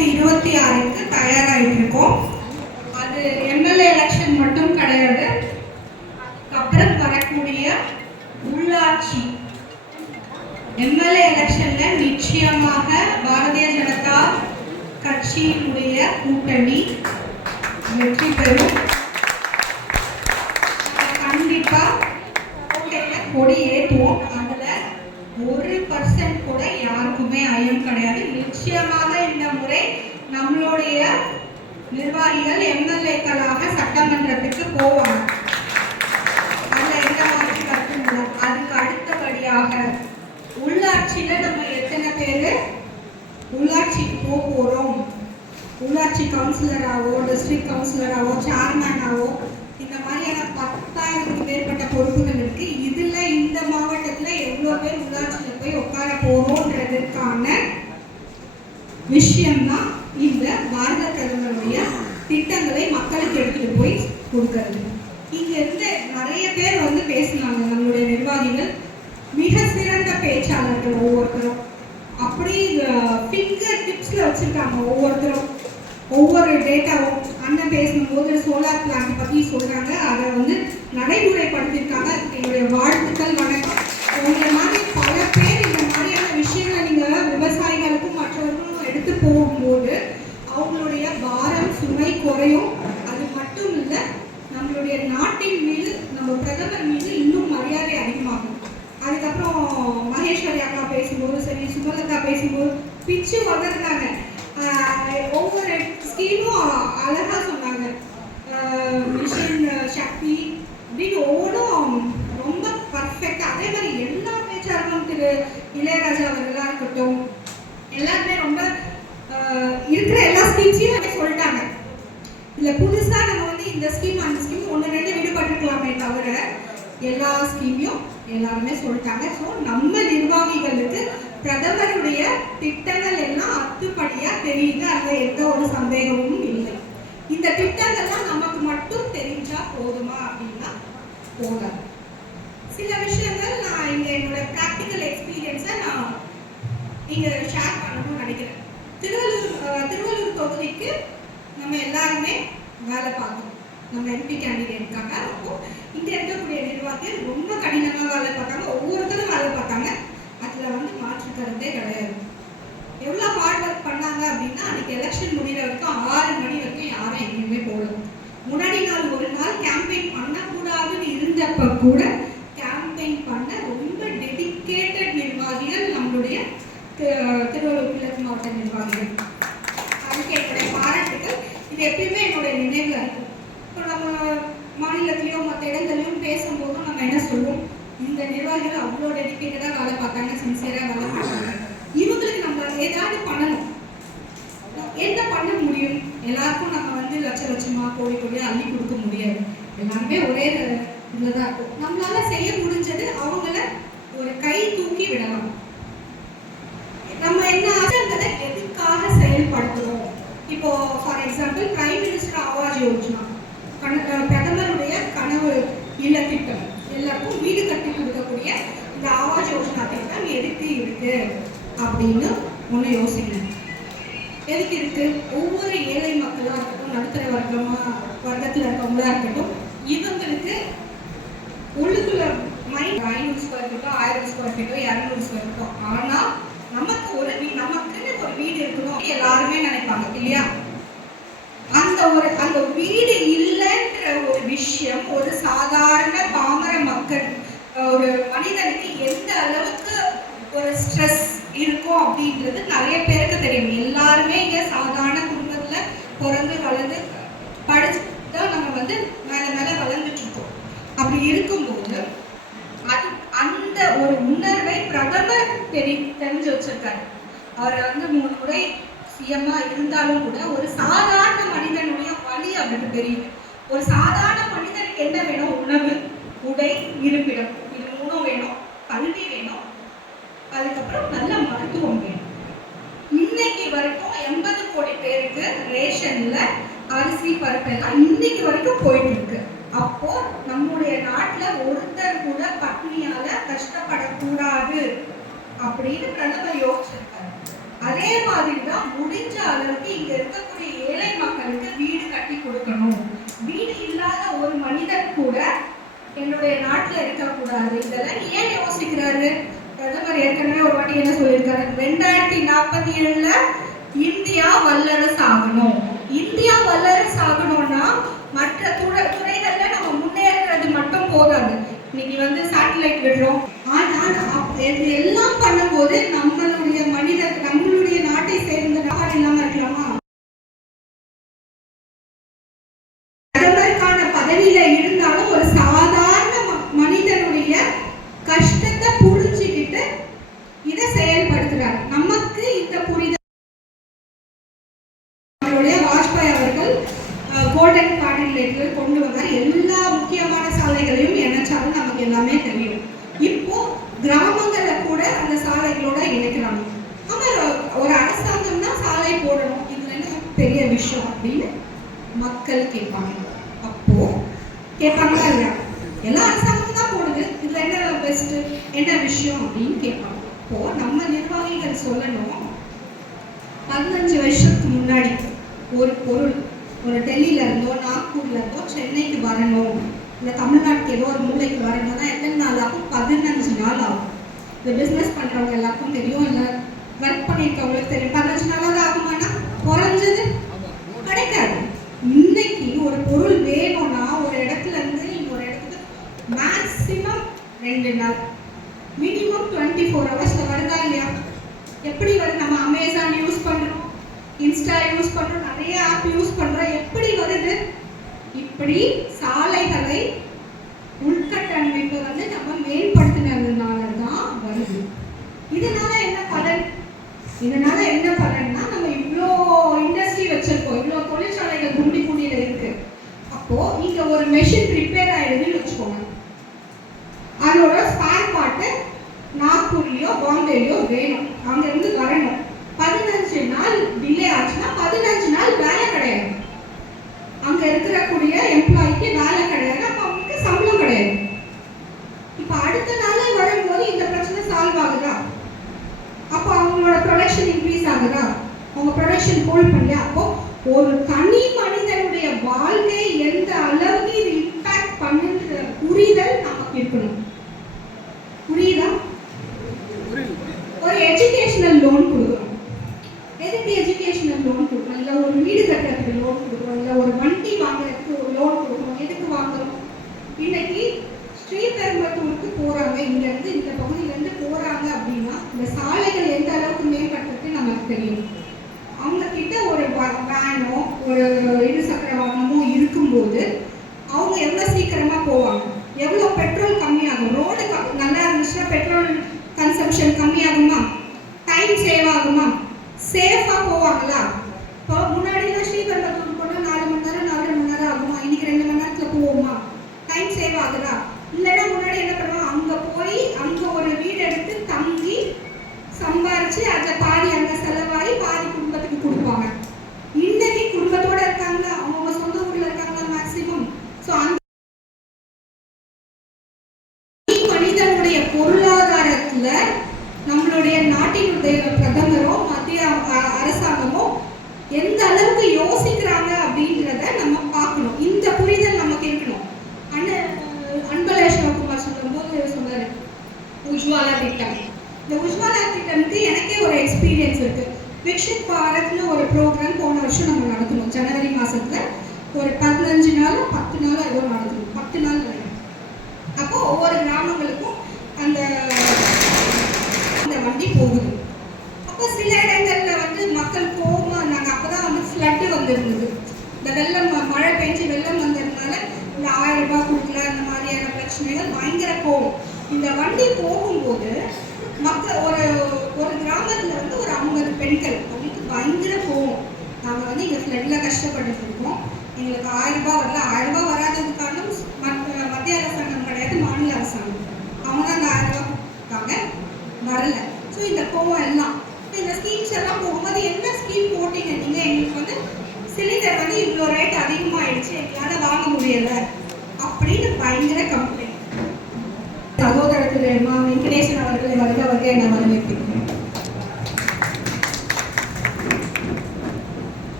2026க்கு தயாராகிட்டு இருக்கோம். அது MLA election மட்டும் கிடையாது, அதுக்கப்புறம் வரக்கூடிய உள்ளாட்சி எம்எல்ஏ எலெக்ஷன்ல நிச்சயமாக பாரதிய ஜனதா கட்சியினுடைய கூட்டணி வெற்றி பெறும். கண்டிப்பா கொடி ஏற்றுவோம். அதுல 1% கூட யாருக்குமே ஐயம் கிடையாது. நிச்சயமாக இந்த முறை நம்மளுடைய நிர்வாகிகள் எம்எல்ஏக்களாக சட்டமன்றத்துக்கு போவாங்க. அதுல எந்த மாதிரி கருத்தும் இல்லை. அதுக்கு அடுத்தபடியாக உள்ளாட்சியில நம்ம எத்தனை பேரு உள்ளாட்சிக்கு போறோம், உள்ளாட்சி கவுன்சிலராகவோ டிஸ்ட்ரிக்ட் கவுன்சிலராகவோ சேர்மேனாவோ இந்த மாதிரியான 10,000க்கு மேற்பட்ட பொறுப்புகள் இருக்கு. இதுல இந்த மாவட்டத்துல எவ்வளவு பேர் உள்ளாட்சியில போய் உட்கார போறோம்ன்றதுக்கான விஷயம்தான் இந்த பாரத பிரதமருடைய திட்டங்களை மக்களுக்கு எடுத்துட்டு போய் கொடுக்கறது. இங்க இருந்து நிறைய பேர் வந்து பேசினாங்க. நம்மளுடைய நிர்வாகிகள் மிக சிறந்த பேச்சாளர்கள் ஒவ்வொருத்தரும். அப்படி ஃபிங்கர் டிப்ஸ்ல வச்சிருக்காங்க ஒவ்வொருத்தரும். ஒவ்வொரு டேட்டாவும் அண்ணன் பேசும்போது சோலார் பிளான்ட் பத்தி சொல்றாங்க. அதை வந்து நடைமுறைப்படுத்தியிருக்காங்க. என்னுடைய வாழ்த்துக்கள், வணக்கம். உங்களை மாதிரி பல பேர் இந்த மாதிரியான விஷயங்களை நீங்க விவசாயிகளுக்கும் மற்றவர்களும் எடுத்து போகும்போது அவங்களுடைய பாரம் சுமை குறையும். அது மட்டும் இல்லை, நம்மளுடைய நாட்டின் மீது நம்ம பிரதமர் மீது இன்னும் மரியாதை அதிகமாகும். அதுக்கப்புறம் மகேஸ்வரி அக்கா பேசும்போது சரி, சுமலதா பேசும்போது பிச்சு வளர்ந்தாங்க. ஒவ்வொரு ஸ்கீமும் அழகா சொன்னாங்க. மிஷன் சக்தி அப்படின்னு ஒவ்வொன்றும் ரொம்ப பர்ஃபெக்டா. அதே மாதிரி எல்லா பேச்சாளர்களும் திரு இளையராஜா அவர்களா இருக்கட்டும், எல்லாருமே ரொம்ப இருக்கிற எல்லா ஸ்கீம்ஸையும் சொல்லிட்டாங்க. இல்ல புதுசா நம்ம வந்து இந்த ஸ்கீம் அந்த ஸ்கீம் ஒன்று ரெண்டு விடுபட்டுக்கலாமே தவிர எல்லா ஸ்கீமையும் எல்லாருமே சொல்லிட்டாங்க. ஸோ நம்ம நிர்வாகிகளுக்கு பிரதமருடைய திட்டங்கள் எல்லாம் அத்துப்படியா தெரியுது. அதுல எந்த ஒரு சந்தேகமும் இல்லை. இந்த திட்டங்கள்லாம் நமக்கு மட்டும் தெரிஞ்சா போதுமா அப்படின்னா போதாது. சில விஷயங்கள் நான் இங்க என்னோட பிராக்டிக்கல் எக்ஸ்பீரியன்ஸை நான் இங்க ஷேர் பண்ணணும்னு நினைக்கிறேன். திருவள்ளூர் தொகுதிக்கு நம்ம எல்லாருமே வேலை பார்க்கணும். நம்ம எம்பி கேண்டிடேட் இருக்காங்க. அப்போ இங்க இருக்கக்கூடிய நிர்வாகிகள் ரொம்ப கடினமா வேலை பார்த்தாங்க. ஒவ்வொருத்தரும் வேலை பார்த்தாங்க. அதுல வந்து மாற்று கருத்தே கிடையாது. எவ்வளவு ஹார்ட் ஒர்க் பண்ணாங்க அப்படின்னா, அன்னைக்கு எலெக்ஷன் முடிகிற வரைக்கும் 6 மணி வரைக்கும் யாரும் எங்கேயுமே போகல. முன்னாடி நாள் ஒரு நாள் கேம்பெயின் பண்ணக்கூடாதுன்னு இருந்தப்ப கூட கேம்பெயின் பண்ண ரொம்ப டெடிக்கேட்டட் நிர்வாகிகள் நம்மளுடைய திருவள்ளூர் கிழக்கு மாவட்ட நிர்வாகிகள். அதுக்கு என்னுடைய பாராட்டுகள். இது எப்பயுமே என்னுடைய நினைவுல இருக்கும். இப்போ நம்ம மாநிலத்திலையோ மற்ற இடங்கள்லையும் பேசும்போதும் நம்ம என்ன சொல்லுவோம், இந்த நிர்வாகிகள் அவ்வளோ டெடிக்கேட்டடாக வேலை பார்த்தாங்க, சின்சியராக வேலை பார்த்தாங்க. இவங்களுக்கு நம்ம ஏதாவது பண்ணணும். என்ன பண்ண முடியும்? எல்லாருக்கும் நம்ம வந்து லட்சமா கோடி கோடியா அள்ளி கொடுக்க முடியாது. எல்லாருமே ஒரே இதில் தான் இருக்கும். நம்மளால செய்ய முடிஞ்சது அவங்கள ஒரு கை தூக்கி விடலாம். நம்ம என்ன ஆசைங்கிறத எதுக்காக செயல்படுத்துறோம்? இப்போ for example prime minister Awas Yojana, பிரதமருடைய கனவு இல்ல திட்டம், எல்லாருக்கும் வீடு கட்டி கொடுக்கக்கூடிய இந்த ஆவாஸ் யோஜனா திட்டம் எதுக்கு இருக்கு அப்படின்னு ஒன்று யோசிக்கணும். எதுக்கு இருக்கு? ஒவ்வொரு ஏழை மக்களா இருக்கட்டும், நடுத்தர வர்க்கத்தில் இருக்கவங்களா இருக்கட்டும், இவங்களுக்கு உள்ளுக்குள்ள மைண்ட் 500 ஸ்கொயர் ஃபீட்டோ 1000 ஸ்கொயர் ஃபீட்டோ 200 ஸ்கொயர் ஃபீட்டோ, ஆனா நமக்குன்னு ஒரு வீடு இருக்கணும் எல்லாருமே நினைப்பாங்க இல்லையா? அந்த வீடு இல்லைன்ற ஒரு விஷயம் ஒரு சாதாரண பாமர மக்கள் ஒரு மனிதனுக்கு எந்த அளவுக்கு ஒரு ஸ்ட்ரெஸ் இருக்கும் அப்படின்றது நிறைய பேருக்கு தெரியும். எல்லாருமே இங்க சாதாரண குடும்பத்துல பிறந்து வளர்ந்து படிச்சுதான் நம்ம வந்து மேல மேல வளர்ந்துட்டு இருக்கோம். அப்படி இருக்கும்போது அந்த ஒரு உணர்வை பிரதமர் தெரிஞ்சு வச்சிருக்காரு. அவர் வந்து 3 முறை சிஎம்மா இருந்தாலும் கூட ஒரு சாதாரண மனிதனுடைய வழி அவருக்கு தெரியுது. ஒரு சாதாரண மனிதனுக்கு என்ன வேணும்? உணவு, உடை, இருப்பிடம், இது 3 வேணும். கல்வி வேணும். அதுக்கப்புறம் நல்ல மருத்துவம் வேணும். இன்னைக்கு வரைக்கும் 80 கோடி பேருக்கு ரேஷன்ல அரிசி பருப்பு எல்லாம் இன்னைக்கு வரைக்கும் போயிட்டு இருக்கு. அப்போ நம்முடைய நாட்டுல ஒருத்தர் கூட பட்னியால கஷ்டப்படக்கூடாது அப்படின்னு பிரதமர் யோசிச்சிருக்காரு. அதே மாதிரிதான் முடிஞ்ச அளவுக்கு 1947ல இந்தியா வல்லரசு ஆகணும். இந்தியா வல்லரசு ஆகணும்னா மற்ற துறைகள்ல நம்ம முன்னேறது மட்டும் போதாது. இன்னைக்கு வந்து சேட்டலைட் விடுறோம். ஆனால் இது எல்லாம் பண்ணும்போது நம்மளுடைய நாட்டை சேர்ந்த நாடு இல்லாம இருக்கலாமா? பிரதமருக்கான பதவியில இருந்தாலும் ஒரு சாதாரண மனிதனுடைய கஷ்டத்தை புரிஞ்சுக்கிட்டு இதை செயல்படுத்துறாரு. நமக்கு இந்த புரிதல் வாஜ்பாய் அவர்கள் கோல்டன் கார்டினேட்டர் கொண்டு வந்தார். எல்லா முக்கியமான சாலைகளையும் இணைச்சாலும் நமக்கு எல்லாமே தெரியும். இப்போ கிராமங்களை கூட அந்த சாலைகளோட இணைக்கிறாங்க. ஒரு அரசாங்கம்னா சாலை போடணும், இதுல என்ன பெரிய விஷயம் அப்படின்னு மக்கள் கேட்பாங்க. அப்போ கேட்பாங்களா இல்லையா? எல்லா அரசாங்கமும் தான் போடுது, இதுல என்ன பெஸ்ட், என்ன விஷயம் அப்படின்னு கேட்பாங்க. இப்போ நம்ம நிர்வாகிகள் சொல்லணும், 15 வருஷத்துக்கு முன்னாடி ஒரு பொருள் ஒரு டெல்லியில இருந்தோ நாக்பூர்ல இருந்தோ சென்னைக்கு வரணும், இல்லை தமிழ்நாட்டுக்கு ஏதோ ஒரு மூளைக்கு வரணும்னா எத்தனை நாள் ஆகும்? 15 நாள் ஆகும். இந்த பிஸ்னஸ் பண்றவங்க எல்லாருக்கும் தெரியும், இல்லை ஒர்க் பண்ணியிருக்கவங்களுக்கு தெரியும். 15 நாளாவது ஆகுமானா குறைஞ்சது கிடைக்காது. இன்னைக்கு ஒரு பொருள் வேணும்னா ஒரு இடத்துல இருந்து இன்னொரு இடத்துக்கு மேக்சிமம் 2 நாள், மினிமம் 24 ஹவர்ஸ்ல வருதா இல்லையா? எப்படி வருது? நம்ம அமேசான் யூஸ் பண்றோம், இன்ஸ்டா யூஸ் பண்றோம், நிறைய ஆப் யூஸ் பண்றோம். எப்படி வருது? இப்படி சாலைகளை உள்கட்டமைப்பை வந்து நம்ம மேம்படுத்தினதுனால தான் வருது. இதனால என்ன பலன்? இதனால என்ன பலன்னா, நம்ம இவ்வளோ இண்டஸ்ட்ரி வச்சிருக்கோம், இவ்வளோ தொழிற்சாலைகள் குண்டிக்குடியில இருக்கு. அப்போ இங்க ஒரு மெஷின் ரிப்பேர் ஆயிடுதுன்னு வச்சுக்கோங்க, அதோட ஸ்பேர் பார்ட் நாக்பூர்லயோ பாம்பேலயோ வேணும், அங்க இருந்து வரணும். 15 நாள் டிலே ஆச்சுன்னா 15 நாள் வேலை கிடையாது. அங்க இருக்கக்கூடிய எம்ப்ளாய்க்கு வேலை கிடையாது, அப்ப அவங்களுக்கு சம்பளம் கிடையாது. இப்ப அடுத்த நாள் வரும்போது இந்த பிரச்சனை சால்வ் ஆகுதா? அப்போ அவங்களோட ப்ரொடக்ஷன் இன்க்ரீஸ் ஆகுதா? அவங்க ப்ரொடக்ஷன் ஹோல்ட் பண்ணல. அப்போ ஒரு தனி மனிதனுடைய வாழ்க்கை எந்த அளவுக்கு இது இம்பாக்ட் பண்ணுன்ற புரிதல் நமக்கு இருக்கணும். புரியுதா? ஒரு எஜுகேஷனல் லோன் கொடுக்குறோம். எதுக்கு எஜுகேஷனல் லோன் கொடுக்குறோம்? இல்லை ஒரு வீடு கட்டுறதுக்கு லோன் கொடுக்குறோம், இல்லை ஒரு வண்டி வாங்குறதுக்கு ஒரு லோன் கொடுக்குறோம். எதுக்கு வாங்குறோம்? இன்னைக்கு ஸ்ரீபெரும்புத்தூருக்கு போறாங்க, இங்க இருந்து இந்த பகுதியில இருந்து போறாங்க அப்படின்னா இந்த சாலைகள் எந்த அளவுக்கு மேம்படுறது நமக்கு தெரியும். அவங்க கிட்ட ஒரு வேனோ ஒரு இருசக்கர வாகனமோ இருக்கும்போது அவங்க எவ்வளவு சீக்கிரமா போவாங்க, எவ்வளவு பெட்ரோல் கம்மியாகும். ரோடு நல்லா இருந்துச்சுன்னா பெட்ரோல் கன்சம்ஷன் கம்மியாகுமா? டைம் சேவ் ஆகுமா? சேஃபா போவாங்களா? இப்போ முன்னாடிலாம் ஸ்ரீபெரும்புத்தூர் போனால் 4 மணி நேரம் 4.5 மணி நேரம் ஆகுமா? இன்னைக்கு 2 மணி நேரத்துல போவோமா? டைம் சேவ் ஆகுதா? இல்லைன்னா முன்னாடி என்ன பண்ணுவாங்க, அங்க போய் அங்க ஒரு வீடு எடுத்து தங்கி சம்பாரிச்சு அதை பாதி அங்க செலவாகி பாதி குடும்பத்துக்கு கொடுப்பாங்க. இன்னைக்கு குடும்பத்தோட இருக்காங்க, அவங்க சொந்த ஊர்ல இருக்காங்க மேக்சிமம். ஸோ அந்த மனிதனுடைய பொருளாதாரத்துல நம்மளுடைய நாட்டினுடைய பிரதமரோ மத்திய அரசாங்கமோ எந்த அளவுக்கு யோசிக்கிறாங்க அப்படின்றத நம்ம பார்க்கணும். இந்த புரிதல் நமக்கு இருக்கணும். அன்பழகன் சிவகுமார் சொல்லும்போது சொன்னாரு உஜ்வாலா திட்டம். இந்த உஜ்வாலா திட்டம்க்கு எனக்கே ஒரு எக்ஸ்பீரியன்ஸ் இருக்கு. விக்ஷித் பாரத்னு ஒரு ப்ரோக்ராம் போன வருஷம் நம்ம நடத்தணும். ஜனவரி மாசத்துல ஒரு 15 நாள் 10 நாள் ஏதோ நடத்தணும், 10 நாள் நடக்கும். அப்போ ஒவ்வொரு கிராமங்களுக்கும் அந்த வண்டி போகுது. அப்போ சில இடங்கள்ல வந்து மக்கள் கோவமா இருந்தாங்க. அப்பதான் வந்து ஃப்ளட் வந்திருந்தது. இந்த வெள்ளம், மழை பெஞ்சு வெள்ளம் வந்ததுனால இந்த 1000 ரூபாய் கொடுக்கல, அந்த மாதிரியான பிரச்சனைகள், பயங்கர கோவம். இந்த வண்டி போகும்போது மக்கள் ஒரு கிராமத்துல வந்து ஒரு 50 பெண்கள், அவங்களுக்கு பயங்கர கோவம். நாங்கள் வந்து இங்கே ஃப்ளட்ல கஷ்டப்பட்டு இருக்கோம், எங்களுக்கு 1000 ரூபாய் வரல. 1000 ரூபாய் வராதது காரணம் மத்திய அரசாங்கம் கிடையாது, மாநில அரசாங்கம். அவங்க தான் அந்த 1000 ரூபாய் கொடுத்தாங்க, வரல. ஸோ இந்த கோவம் எல்லாம் இந்த ஸ்கீம்ஸ் எல்லாம் போகும்போது என்ன ஸ்கீம் போட்டீங்க நீங்க? எங்களுக்கு வந்து சிலிண்டர் வந்து இவ்வளோ ரேட் அதிகமாகிடுச்சு, எங்களால் வாங்க முடியல அப்படின்னு பயங்கர கம்ப்ளைண்ட். சகோதரர் திரு மா வெங்கடேசன் அவர்களை வருக நான் வரவேற்கிறேன்.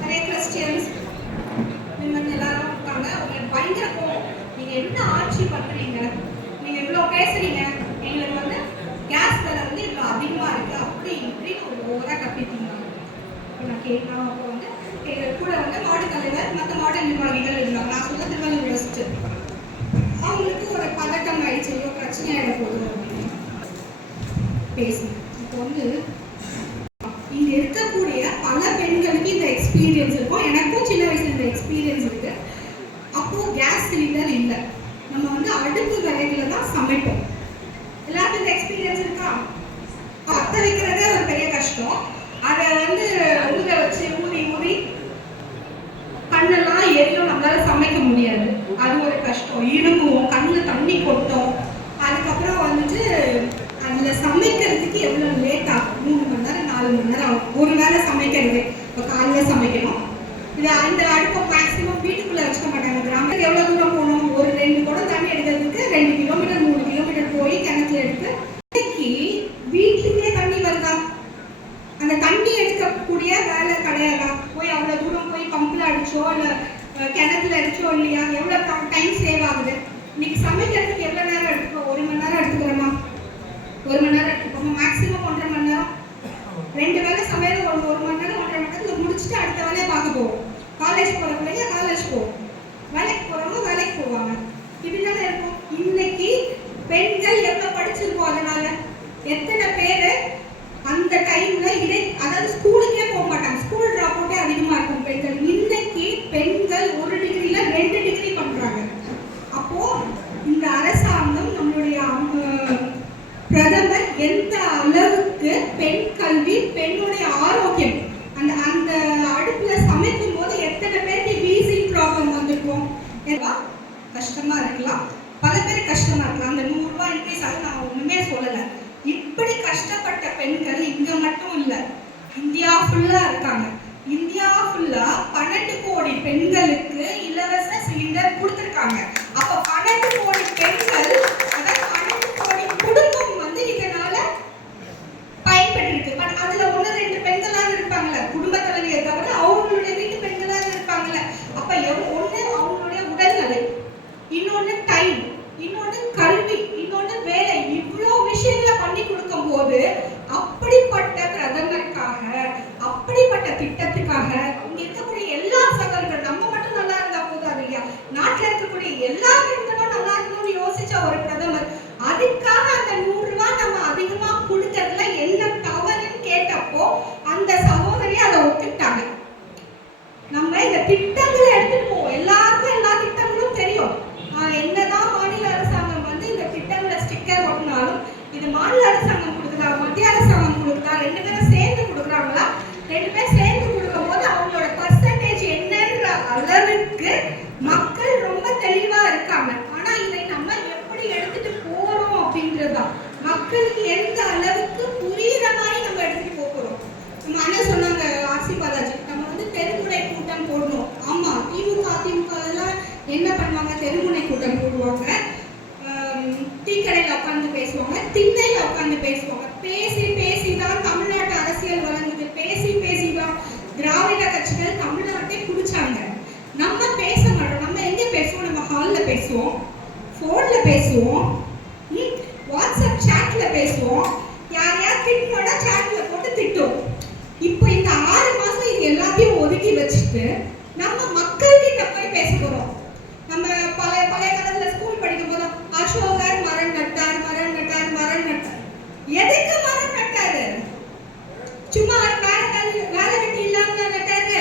நிறைய கிறிஸ்டியன்ஸ் எல்லாரும் இருக்காங்க. அவங்களுக்கு பயங்கர கோவம், நீங்க என்ன மற்ற மாடல் நிர்வாகிகள் இருந்தாங்க. நான் சொல்ல திருவள்ளூர் வெஸ்ட். அவங்களுக்கு ஒரு பதட்டம் ஆயிடுச்சு, ஐயோ பிரச்சனை ஆகிட போகுது அப்படின்னு பேசினேன். இப்போ வந்து இங்க இருக்கக்கூடிய பல பெண்களுக்கு இந்த எக்ஸ்பீரியன்ஸ் இருக்கும். எனக்கும் சின்ன வயசுல இந்த எக்ஸ்பீரியன்ஸ் இருக்கு. அப்போ கேஸ் சிலிண்டர் இல்லை, நம்ம வந்து அடுப்பு விறகுல தான் சமைப்போம். எல்லாருக்கும் இந்த எக்ஸ்பீரியன்ஸ் இருக்கா? பத்த வைக்கிறதே ஒரு பெரிய கஷ்டம். அதை வந்து ஊற வச்சு ஊறி ஊறி கண்ணெல்லாம் எரியும், நம்மளால சமைக்க முடியாது. அது ஒரு கஷ்டம். இருமும், கண்ணு தண்ணி கொட்டும். அதுக்கப்புறம் வந்துட்டு அதுல சமைக்கிறதுக்கு எவ்வளவு லேட் ஆகும்? 3 மணி நேரம் 4 மணி நேரம் ஆகும் ஒரு வேளை சமைக்கிறது. இப்போ காலையில சமைக்கணும். இது அந்த அடுப்பை மேக்சிமம் வீட்டுக்குள்ள வச்சுக்க மாட்டாங்க. கிராமத்துக்கு எவ்வளவு தூரம் போகணும்? ஒரு 2 குடம் தண்ணி எடுக்கிறதுக்கு 2 கிலோமீட்டர் 3 கிலோமீட்டர் போய் கிணத்துல எடுத்து. இன்னைக்கு வீட்டுலயே தண்ணி வருதா? அந்த தண்ணி எடுக்கக்கூடிய வேலை கிடையாதா? போய் அவ்வளவு தூரம் போய் பம்புல அடிச்சோ இல்ல கிணத்துல அடிச்சோ இல்லையா? எவ்வளவு டைம் சேவ் ஆகுது? இன்னைக்கு சமைக்கிறதுக்கு எவ்வளவு நேரம் எடுத்துக்கோ? 1 மணி நேரம் எடுத்துக்கிறோமா? 1 மணி நேரம் எடுத்துக்கோமா? மேக்சிமம் 1.5 மணி நேரம். 2 வேளை சமையல் 1 மணி நேரம் 1.5 மணி நேரத்துல முடிச்சுட்டு அடுத்த வேலையை பார்க்க போவோம். காலேஜ் போற பிள்ளைங்க காலேஜ் போவோம், வேலைக்கு போறவங்க வேலைக்கு போவாங்க. இப்படிதானே இருக்கும். இன்னைக்கு பெண்கள் எவ்வளவு படிச்சிருக்கோம்? அதனால எத்தனை பேரு அந்த டைம்ல அதாவது ஸ்கூலுக்கே போக மாட்டாங்க. ஸ்கூல் டிராப் அவுட்டே அதிகமா இருக்கும் பெண்கள். இன்னைக்கு பெண்கள் 1 டிகிரில 2 டிகிரி பண்றாங்க. அப்போ இந்த அரசாங்கம், நம்மளுடைய பிரதமர் எந்த அளவுக்கு பெண் கல்வி, பெண்ணுடைய ஆரோக்கியம், அந்த அந்த அடுப்புல சமைக்கும் போது எத்தனை பேருக்கு வீசிங் ப்ராப்ளம் வந்திருக்கும்? கஷ்டமா இருக்கலாம், பல பேர் கஷ்டமா இருக்கலாம். அந்த 100 ரூபாய் இன்க்ரீஸ் ஆகும், நான் ஒண்ணுமே சொல்லல. இப்படி கஷ்டப்பட்ட பெண்கள் இங்க மட்டும் இல்ல, இந்தியா ஃபுல்லா இருக்காங்க. இந்தியா ஃபுல்லா 12 கோடி பெண்களுக்கு இலவச சிலிண்டர் கொடுத்திருக்காங்க. அப்ப 12 கோடி பெண்கள், அதாவது 12 கோடி குடும்பம் வந்து இதனால பயன்பெற்றிருக்கு. பட் அதுல 1-2 பெண்களாக இருப்பாங்கல்ல, குடும்ப தலைவியை தவிர அவங்களுடைய வீட்டு பெண்களாக இருப்பாங்கல்ல. அப்ப ஒண்ணு அவங்களுடைய உடல்நிலை, இன்னொன்னு டைம், இன்னொன்னு கல்வி, இன்னொன்னு வேலை, இவ்வளவு விஷயங்களை பண்ணி கொடுக்கும் போது அப்படிப்பட்ட பிரதமருக்காக, அப்படிப்பட்ட திட்டத்துக்காக இங்க இருக்கக்கூடிய எல்லா சகோதரர்கள், நம்ம மட்டும் நல்லா இருந்தா போதாது இல்லையா? நாட்டுல இருக்கக்கூடிய எல்லா பெண்களும் நல்லா இருக்கணும்னு யோசிச்ச ஒரு பிரதமர், அதுக்காக அந்த 100 ரூபாய் நம்ம அதிகமா கொடுக்கறதுல என்ன தவறுன்னு கேட்டப்போ அந்த சகோதரி அதை ஒத்துக்கிட்டாங்க. நம்ம இந்த திட்டங்களை எடுத்துட்டு போவோம், எல்லாருக்கும் எல்லா திட்டங்களும் தெரியும். என்னதான் மாநில அரசாங்கம் வந்து இந்த திட்டங்களை ஸ்டிக்கர் ஒட்டினாலும், இது மாநில அரசாங்கம் கொடுக்குதா, மத்திய அரசாங்கம் கொடுக்குதா, 2 பேரும் சேர்ந்து கொடுக்குறாங்களா? 2 பேரும் சேர்ந்து கொடுக்கும் போது அவங்களோட பர்சன்டேஜ் என்னன்ற அளவுக்கு மக்கள் ரொம்ப தெளிவா இருக்காங்க. ஆனா இதை நம்ம எப்படி எடுத்துட்டு போறோம் அப்படின்றதுதான் மக்களுக்கு எந்த அளவுக்கு புரியுற மாதிரி நம்ம எடுத்துட்டு போறோம். நம்ம அண்ணன் சொன்னாங்க, ஆர்சி பாலாஜி, நம்ம வந்து தெருமுனை கூட்டம் போடணும். ஆமா, திமுக அதிமுக எல்லாம் என்ன பண்ணுவாங்க? தெருமுனை கூட்டம் போடுவாங்க, டீ கடையில உட்காந்து பேசுவாங்க, திண்ணையில உட்காந்து பேசுவாங்க. பேசி பேசிதான் தமிழ்நாட்டு அரசியல் வளர்ந்தது. பேசி பேசிதான் திராவிட கட்சிகள் தமிழ்நாட்டை குடிச்சாங்க. நம்ம பேச மாட்டோம். நம்ம எங்க பேசுவோம்? நம்ம ஹால்ல பேசுவோம், போன்ல பேசுவோம், வாட்ஸ்அப் சாட்ல பேசுவோம். யார் திட்டோட சாட்ல போட்டு திட்டோம். இப்போ இந்த 6 மாசம் இது எல்லாத்தையும் ஒதுக்கி வச்சுட்டு நம்ம மக்கள் கிட்ட போய் பேச போறோம். நம்ம பழைய காலத்துல ஸ்கூல் படிக்கும் போது அசோகர் மரம் நட்டார், மரம் நட்டார், மரம் நட்டார். எதுக்கு மரம் நட்டாரு? சும்மா வேலை வெட்டி இல்லாம நட்டாரு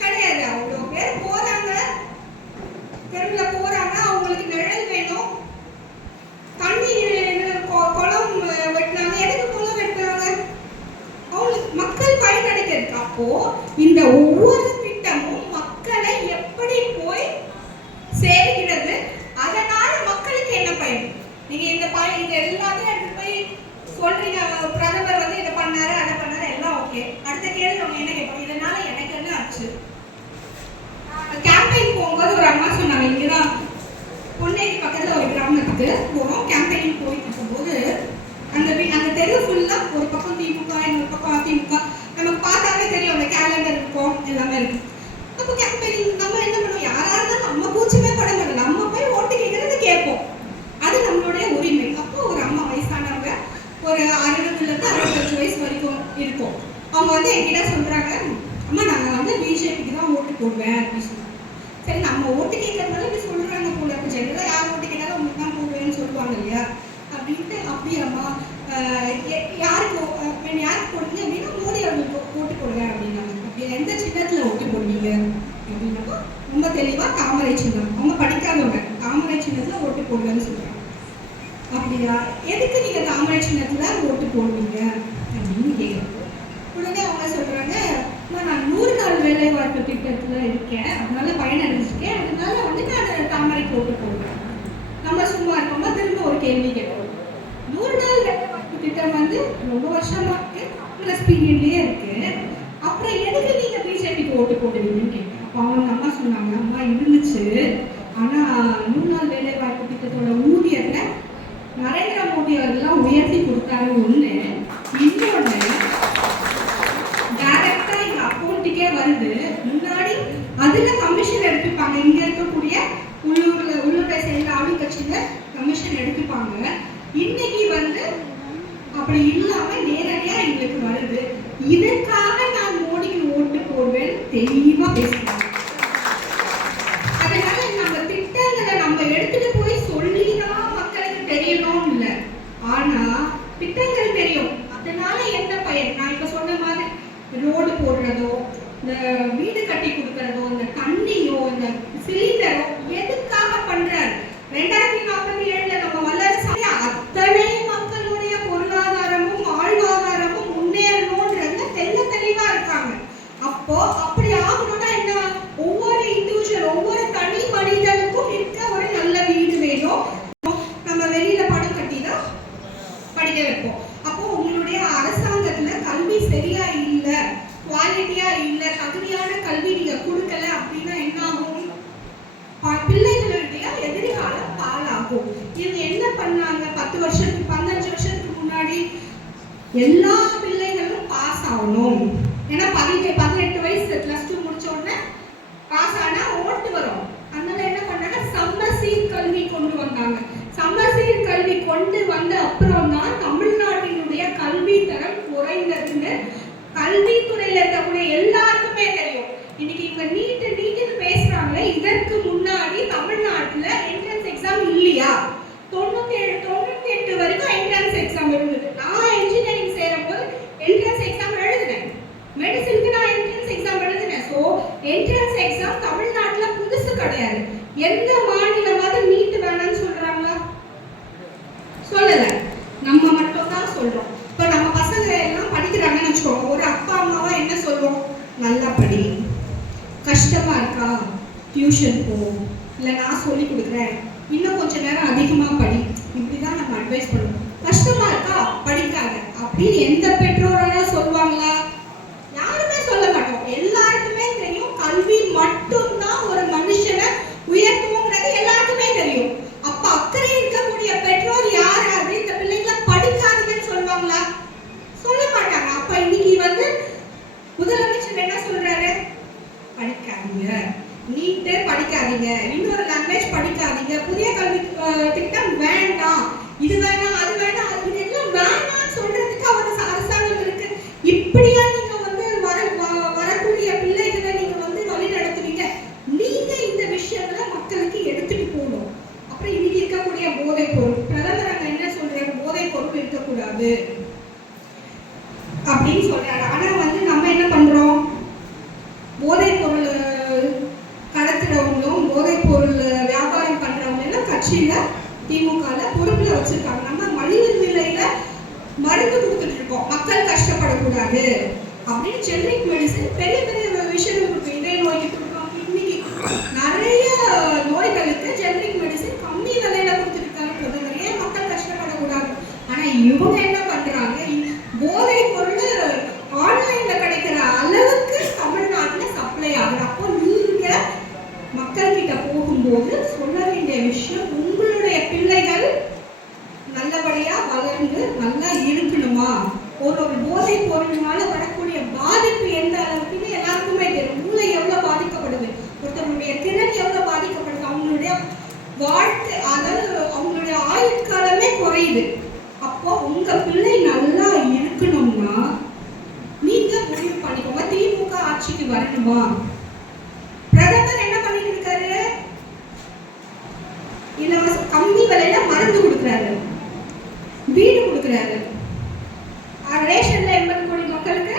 கிடையாது. அவ்வளவு பேர் போறாங்க, தெருவுல போறாங்க, அவங்களுக்கு நிழல் வேணும், தண்ணி குளம் வெட்டினாங்க. எதுக்கு குளம் வெட்டுறாங்க? அவங்களுக்கு மக்கள் பயனடைக்கிறதுக்கு. அப்போ இந்த ஒவ்வொரு திட்டமும் மக்களை எப்படி போய் சேர்கிறது, அதனால மக்களுக்கு என்ன பயன்? நீங்க இந்த எல்லாத்தையும் எடுத்து போய் சொல்றீங்க, பிரதமர் வந்து இதை பண்ணாரு, அதை பண்ணாரு, எல்லாம் ஓகே. அடுத்த கேள்வி அவங்க என்ன கேட்பாங்க? இதனால எனக்கு என்ன ஆச்சு? கேம்பெயின் போகும்போது ஒரு அம்மா சொன்னாங்க, இங்கதான் பொன்னேரி பக்கத்துல ஒரு கிராமத்துக்கு போறோம். கேம்பெயின் போயிட்டு இருக்கும்போது அந்த தெரு ஃபுல்லா ஒரு பக்கம் திமுக, இன்னொரு பக்கம் அதிமுக. நமக்கு பார்த்தாலே தெரியும், அந்த கேலண்டர் இருக்கும், எல்லாமே இருக்கு. அப்போ கேம்பெயின் நம்ம என்ன பண்ணுவோம்? யாரா இருந்தாலும் நம்ம கூச்சமே பட மாட்டோம், நம்ம போய் ஓட்டு கேட்கறது கேட்போம். அது நம்மளுடைய உரிமை. அப்போ ஒரு அம்மா வயசானவங்க, ஒரு 60-65 வயசு வரைக்கும் இருக்கும். அவங்க வந்து என்கிட்ட சொல்றாங்க, அம்மா நாங்க வந்து பிஜேபிக்கு தான் ஓட்டு போடுவேன் அப்படின்னு சொன்னாங்க. நம்ம ஓட்டு கேட்கறதுனால இப்படி சொல்றாங்க போல. ஜெனரலா யார் ஓட்டு கேட்டாலும் உங்களுக்கு தான் போடுவேன்னு சொல்லுவாங்க இல்லையா அப்படின்ட்டு. அப்படியாம்மா யாருக்கு போடுவீங்க அப்படின்னா மோடி அவர்களுக்கு ஓட்டு போடுவேன் அப்படின்னாங்க. அப்படி எந்த சின்னத்துல ஓட்டு போடுவீங்க அப்படின்னா ரொம்ப தெளிவா தாமரை சின்னம். அவங்க படிக்காதவங்க தாமரை சின்னத்துல ஓட்டு போடுவேன்னு சொல்றாங்க. அப்படியா, எதுக்கு நீங்க தாமரை சின்னத்துல ஓட்டு போடுவீங்க அப்படின்னு கேட்குறோம். உடனே அவங்க சொல்றாங்க, நான் 100 நாள் வேலை வாய்ப்பு திட்டத்துல இருக்கேன், அதனால பயனடைஞ்சிருக்கேன், அதனால வந்து நான் தாமரைக்கு ஓட்டு போடுவேன். நம்ம சும்மா இருக்கோமா, திரும்ப ஒரு கேள்வி கேட்போம். 100 நாள் வேலை வாய்ப்பு திட்டம் வந்து ரொம்ப வருஷமா இருக்கு, பிளஸ் பீரியட்லயே இருக்கு, அப்புறம் எதுக்கு நீங்க பிஜேபிக்கு ஓட்டு போடுவீங்கன்னு கேட்டேன். அப்போ அவங்க அம்மா சொன்னாங்க, அம்மா இருந்துச்சு, ஆனா 100 நாள் வேலை வாய்ப்பு திட்டத்தோட ஊதியத்தை நரேந்திர மோடி அவர்கள்லாம் உயர்த்தி கொடுத்தாரு ஒண்ணு, இன்னொன்னு டைரக்டா எங்க அக்கௌண்ட்டுக்கே வருது. முன்னாடி அதுல கமிஷன் எடுத்துப்பாங்க, இங்க இருக்கக்கூடிய உள்ளூரை சேர்ந்த ஆளுங்கட்சியில கமிஷன் எடுத்துப்பாங்க. இன்னைக்கு வந்து அப்படி இல்லாம நேரடியா எங்களுக்கு வருது. இதுக்காக நான் மோடிக்கு ஓட்டு போடுவேன் தெளிவா பேசுறேன். அதனால நம்ம திட்டங்களை நம்ம எடுத்துட்டு போய் சொல்லிதான் மக்களுக்கு தெரியணும் இல்ல, ஆனா திட்டங்கள் தெரியும். அதனால என்ன பயன்? நான் இப்ப சொன்ன மாதிரி ரோடு போடுறதோ, இந்த வீடு கட்டி கொடுக்கறதோ, இந்த தண்ணியோ, இந்த சிலிண்டரோ எதுக்காக பண்றாரு? 2047 நம்ம வல்லரசு அத்தனை மக்களுடைய பொருளாதாரமும் வாழ்வாதாரமும் முன்னேறணும்ன்றதுல தெளிவா இருக்காங்க. அப்போ அப்படி ஆகணும்னா என்ன? ஒவ்வொரு இண்டிவிஜுவல், ஒவ்வொரு தனி மனிதனுக்கும் இருக்க ஒரு நல்ல வீடு வேணும். நம்ம வெளியில பணம் கட்டி தான் படிக்க வைப்போம். அப்போ உங்களுடைய அரசாங்கத்துல கல்வி சரியா இல்ல, குவாலிட்டியா இல்ல, தகுதியான கல்வி நீங்க கொடுக்கல அப்படின்னா என்ன ஆகும்? பிள்ளைகளுடைய எதிர்காலம் பாழாகும். இவங்க என்ன பண்ணாங்க? 10 வருஷத்துக்கு 15 வருஷத்துக்கு முன்னாடி எல்லா பிள்ளைகளும் பாஸ் ஆகணும். ஏன்னா 18 வயசு பிளஸ் 2 முடிச்ச உடனே பாஸ் ஆனா ஓட்டு வரும். அதனால என்ன பண்ணாங்க? சமசீர் கல்வி கொண்டு வந்தாங்க. சமசீர் கல்வி கொண்டு வந்த அப்புறம் தான் தமிழ்நாட்டினுடைய கல்வி தரம் குறைந்ததுன்னு கல்வித்துறையில இருக்கக்கூடிய எல்லாருக்குமே தெரியும். இன்னைக்கு இவங்க நீட்டுன்னு பேசுறாங்களே, இதற்கு முன்னாடி தமிழ்நாட்டுல என்ட்ரன்ஸ் எக்ஸாம் இல்லையா? 98 வரைக்கும் என்ட்ரன்ஸ் எக்ஸாம் இருந்தது. நான் இன்ஜினியரிங் சேரும்போது என்ட்ரன்ஸ் எக்ஸாம் எழுதினேன். மெடிசினுக்கு நான் என்ட்ரன்ஸ் எக்ஸாம் எழுதினேன். ஸோ என்ட்ரன்ஸ் எக்ஸாம் தமிழ்நாட்டுல புதுசு கிடையாது. எந்த மாநிலமாவது நீட்டு வேணாம்னு சொல்றாங்களா? சொல்லல. நம்ம மட்டும் தான் சொல்றோம். இப்போ நம்ம பசங்க எல்லாம் படிக்கிறாங்கன்னு வச்சுக்கோங்க, ஒரு அப்பா அம்மாவா என்ன சொல்லுவோம்? நல்லா படி, கஷ்டமா இருக்கா டியூஷன் போ, இல்லை நான் சொல்லி கொடுக்குறேன் இன்னும் கொஞ்ச நேரம் அதிகமா படி, இப்படிதான் நம்ம அட்வைஸ் பண்ணுவோம். கஷ்டமா இருக்கா படிக்காத அப்படின்னு எந்த பெற்றோரால சொல்லுவாங்களா? யாருமே சொல்ல மாட்டோம். எல்லாருக்குமே தெரியும் கல்வி மட்டும்தான் ஒரு மனுஷனை உயர்த்துவோங்கிறது எல்லாருக்குமே தெரியும். அப்ப அக்கறை இருக்கக்கூடிய பெற்றோர் யாராவது இந்த பிள்ளைங்களை படிக்காதீங்கன்னு சொல்லுவாங்களா? சொல்ல மாட்டாங்க. அப்ப இன்னைக்கு வந்து முதலமைச்சர் என்ன சொல்றாரு? படிக்காதீங்க, நீட்டே படிக்காதீங்க, இன்னொரு லாங்குவேஜ் படிக்காதீங்க, புதிய கல்வி திட்டம் வேண்டாம், இது வேண்டாம், அது வேண்டாம், இது எல்லாம் வேண்டாம்னு சொல்றதுக்கு அவர் அரசாங்கம் இருக்கு. இப்படியா நீங்க வந்து வரக்கூடிய பிள்ளைகளை நீங்க வந்து வழி நடத்துவீங்க? நீங்க இந்த விஷயங்களை மக்களுக்கு எடுத்துட்டு போகணும். அப்புறம் இன்னைக்கு இருக்கக்கூடிய போதைப் பொருள், பிரதமர் அங்க என்ன சொல்றாரு? போதைப் பொருள் இருக்கக்கூடாது அப்படின்னு சொல்றாரு. ஆனா வந்து நம்ம என்ன பண்றோம்? போதைப் பொருள் கடத்துறவங்களும் போதைப் பொருள் வியாபாரம் பண்றவங்க எல்லாம் கட்சியில திமுகல பொறுப்புல வச்சிருக்காங்க. நம்ம மலிவு விலையில மருந்து கொடுத்துட்டு இருக்கோம், மக்கள் கஷ்டப்படக்கூடாது அப்படின்னு. ஜெனரிக் மெடிசன் பெரிய பெரிய விஷயங்கள் இருக்கு. இதய நோய்க்கு கொடுக்குறோம். இன்னைக்கு நிறைய நோய்களுக்கு ஜெனரிக் மெடிசன் கம்மி விலையில கொடுத்துருக்காரு பிரதமர். ஏன் மக்கள் கஷ்டப்படக்கூடாது? ஆனா இவங்க என்ன பண்றாங்க? போதைப் பொருள் ஆன்லைன்ல கிடைக்கிற அளவுக்கு தமிழ்நாட்டுல சப்ளை ஆகுது. அப்போ நீங்க மக்கள் கிட்ட போகும்போது சொல்ல வேண்டிய விஷயம், உங்களுடைய பிள்ளைகள் நல்லபடியா வளர்ந்து நல்லா இருக்கணுமா? ஒரு போதைப் பொருளினால வரக்கூடிய பாதிப்பு எந்த அளவுக்குன்னு எல்லாருக்குமே தெரியும். மூளை எவ்வளவு பாதிக்கப்படுது, ஒருத்தருடைய திறன் எவ்வளவு பாதிக்கப்படுது, அவங்களுடைய வாழ்க்கை, அதாவது அவங்களுடைய ஆயுட்காலமே குறையுது. அப்போ உங்க பிள்ளை நல்லா இருக்கணும்னா நீங்க முடிவு பண்ணிக்கோங்க. திமுக ஆட்சிக்கு வரணுமா? பிரதமர் என்ன பண்ணிட்டு இருக்காரு? மருந்து கொடுக்குறாரு, வீடு கொடுக்குறாரு, ரேஷன்ல 80 கோடி மக்களுக்கு.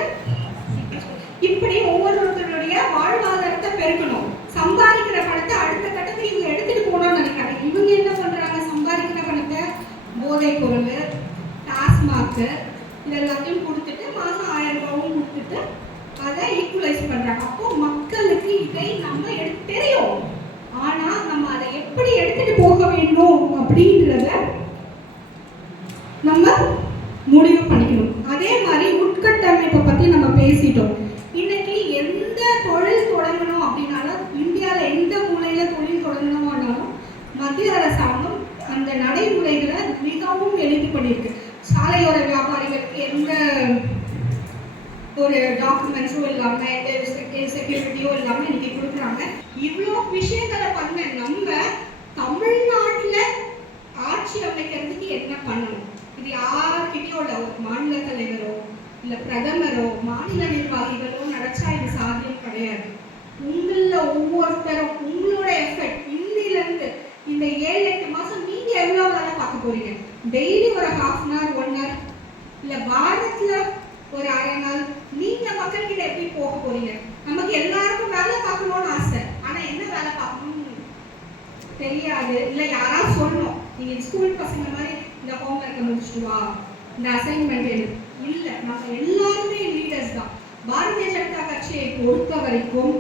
இப்படி ஒவ்வொருத்தருடைய வாழ்வாதாரத்தை பெருக்கணும். சம்பாதிக்கிற பணத்தை அடுத்த கட்டத்துக்கு இவங்க எடுத்துட்டு போகணும்னு நினைக்கிறாங்க. இவங்க என்ன பண்றாங்க? சம்பாதிக்கிற பணத்தை போதைப் பொருள், டாஸ்மாக் இதெல்லாத்தையும் கொடுத்துட்டு மாசம் 1000 ரூபாவும் கொடுத்துட்டு அதை ஈக்குவலைஸ் பண்றாங்க. அப்போ மக்களுக்கு இதை நம்ம தெரியும், ஆனா நம்ம அதை எப்படி எடுத்துட்டு போக வேண்டும் அப்படின்றத நம்ம முடிவு பண்ணிக்கணும். அதே மாதிரி உட்கட்டமைப்பை பத்தி நம்ம பேசிட்டோம். இன்னைக்கு எந்த தொழில் தொடங்கணும் அப்படின்னாலும், இந்தியாவில் எந்த மூலையில தொழில் தொடங்கணுமானாலும் மத்திய அரசாங்கம் அந்த நடைமுறைகளை மிகவும் எழுதி பண்ணியிருக்கு. சாலையோர வியாபாரிகளுக்கு எந்த ஒரு டாக்குமெண்ட்ஸும் இல்லாம, எந்த செக்யூரிட்டியோ இல்லாம இன்னைக்கு கொடுக்குறாங்க. இவ்வளோ விஷயங்களை பண்ண நம்ம தமிழ்நாட்டுல ஆட்சி அமைக்கிறதுக்கு என்ன பண்ணணும்? இது யார்கிட்டயோ இல்ல, ஒரு மாநில தலைவரோ இல்ல பிரதமரோ மாநில நிர்வாகிகளோ நினைச்சா இது சாத்தியம் கிடையாது. உங்கள ஒவ்வொருத்தரும் உங்களோட எஃபெக்ட். இன்னில இருந்து இந்த 7-8 மாசம் நீங்க எவ்வளவு வேலை பார்க்க போறீங்க? டெய்லி ஒரு 1/2 hour 1 hour இல்ல வாரத்துல ஒரு 1/2 நாள் நீங்க மக்கள் கிட்ட எப்படி போக போறீங்க? நமக்கு எல்லாருக்கும் வேலை பார்க்கணும்னு ஆசை, ஆனா என்ன வேலை பார்க்கணும்னு தெரியாது. இல்ல யாராவது சொல்லணும், நீங்க ஸ்கூல் பசங்க மாதிரி இந்த ஹோம்ஒர்க்கை முடிச்சுட்டு வா, இந்த அசைன்மெண்ட் இல்ல. நம்ம எல்லாருமே லீடர்ஸ் தான். பாரதிய ஜனதா கட்சியை பொறுத்த வரைக்கும்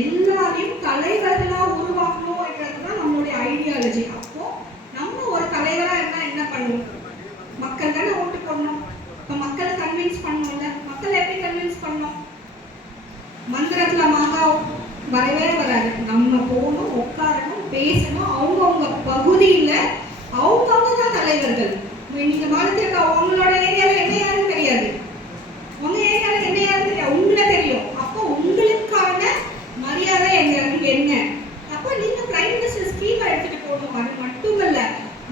எல்லாரையும் தலைவர்களா உருவாக்கணும்ன்றதுதான் நம்மளுடைய ஐடியாலஜி. அப்போ நம்ம ஒரு தலைவரா இருந்தா என்ன பண்ணுவோம்? மக்கள் தானே ஓட்டு போடணும். இப்ப மக்களை கன்வின்ஸ் பண்ணணும்ல. மக்களை எப்படி கன்வின்ஸ் பண்ணணும்? மந்திரத்துல மாகா வரவே வராது. நம்ம போகணும், உட்காரணும், பேசணும். அவங்கவுங்க பகுதியில அவங்கவுங்க தான் தலைவர்கள். நீங்க வாழ்த்துக்க உங்களோட ஏரியால என்ன யாருன்னு தெரியாது, உங்க ஏரியால என்ன யாருன்னு தெரியாது, உங்களை தெரியும். அப்போ உங்களுக்கான மரியாதை எங்க என்ன? அப்போ நீங்க பிரைம் மினிஸ்டர் ஸ்கீம் எடுத்துட்டு போகணும். அது மட்டுமல்ல,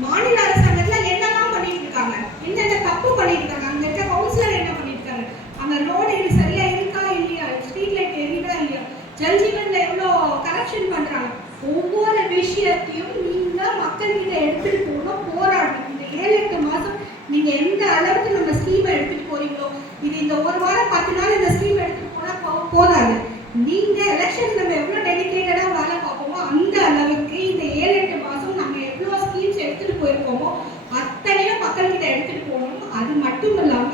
மாநில அரசாங்கத்துல என்னெல்லாம் பண்ணிட்டு இருக்காங்க, என்னென்ன தப்பு பண்ணிட்டு இருக்காங்க, அங்க இருக்க கவுன்சிலர் என்ன பண்ணிட்டு இருக்காங்க, அந்த ரோடு இது சரியா இருக்கா இல்லையா, ஸ்ட்ரீட் லைட் எரியுதா இல்லையா, ஜல்ஜீவன்ல எவ்வளவு கரப்ஷன் பண்றாங்க, ஒவ்வொரு விஷயத்தையும் நீங்க மக்கள் கிட்ட எடுத்துட்டு போகணும், போராடணும். இந்த 7-8 மாசம் நீங்க எந்த அளவுக்கு நம்ம ஸ்கீமை எடுத்துட்டு போறீங்களோ, இது இந்த ஒரு வாரம் 10 நாள் இந்த ஸ்கீம் எடுத்துட்டு போனா போதாது. நீங்க எலெக்ஷன் நம்ம எவ்வளவு டெடிகேட்டடா வேலை பார்ப்போமோ அந்த அளவுக்கு இந்த 7-8 மாசம் நம்ம எவ்வளவு ஸ்கீம்ஸ் எடுத்துட்டு போயிருக்கோமோ அத்தனையும் மக்கள் கிட்ட எடுத்துட்டு போகணும். அது மட்டும் இல்லாம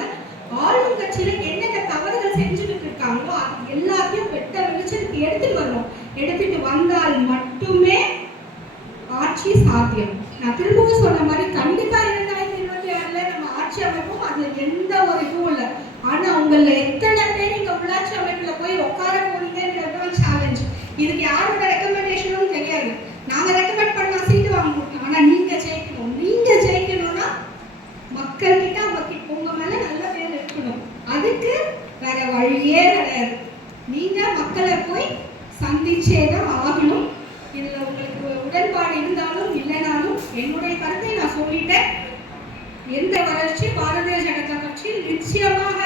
ஆளும் கட்சியில என்னென்ன தவறுகள் செஞ்சுட்டு இருக்காங்களோ அது எல்லாத்தையும் வெட்ட வெளிச்சத்துக்கு எடுத்துட்டு வரணும். எடுத்துட்டு வந்தால் மட்டுமே ஆட்சி சாத்தியம். நான் திரும்பவும் சொன்ன மாதிரி கண்டிப்பா 2026ல நம்ம ஆட்சி அமைப்போம். அதுல எந்த ஒரு இதுவும் இல்லை. ஆனா உங்கள எத்தனை பேர் இங்க உள்ளாட்சி அமைப்புல போய் உட்கார போறீங்கன்றது சேலஞ்ச். இதுக்கு யாரோட ரெக்கமெண்டேஷனும் தெரியாது. நாங்க ரெக்கமெண்ட் பண்ணா சீட்டு வாங்க முடியும், ஆனா நீங்க ஜெயிக்கணும். நீங்க ஜெயிக்கணும்னா மக்கள் கிட்ட உங்க மேல நல்ல பேர் இருக்கணும். அதுக்கு வேற வழியே கிடையாது. நீங்க மக்களை போய் சந்திச்சேதான் ஆகணும். இதுல உங்களுக்கு உடன்பாடு இருந்தாலும் இல்லைனாலும் என்னுடைய கருத்தை நான் சொல்லிட்டேன். எந்த வளர்ச்சி பாரதிய ஜனதா கட்சி நிச்சயமாக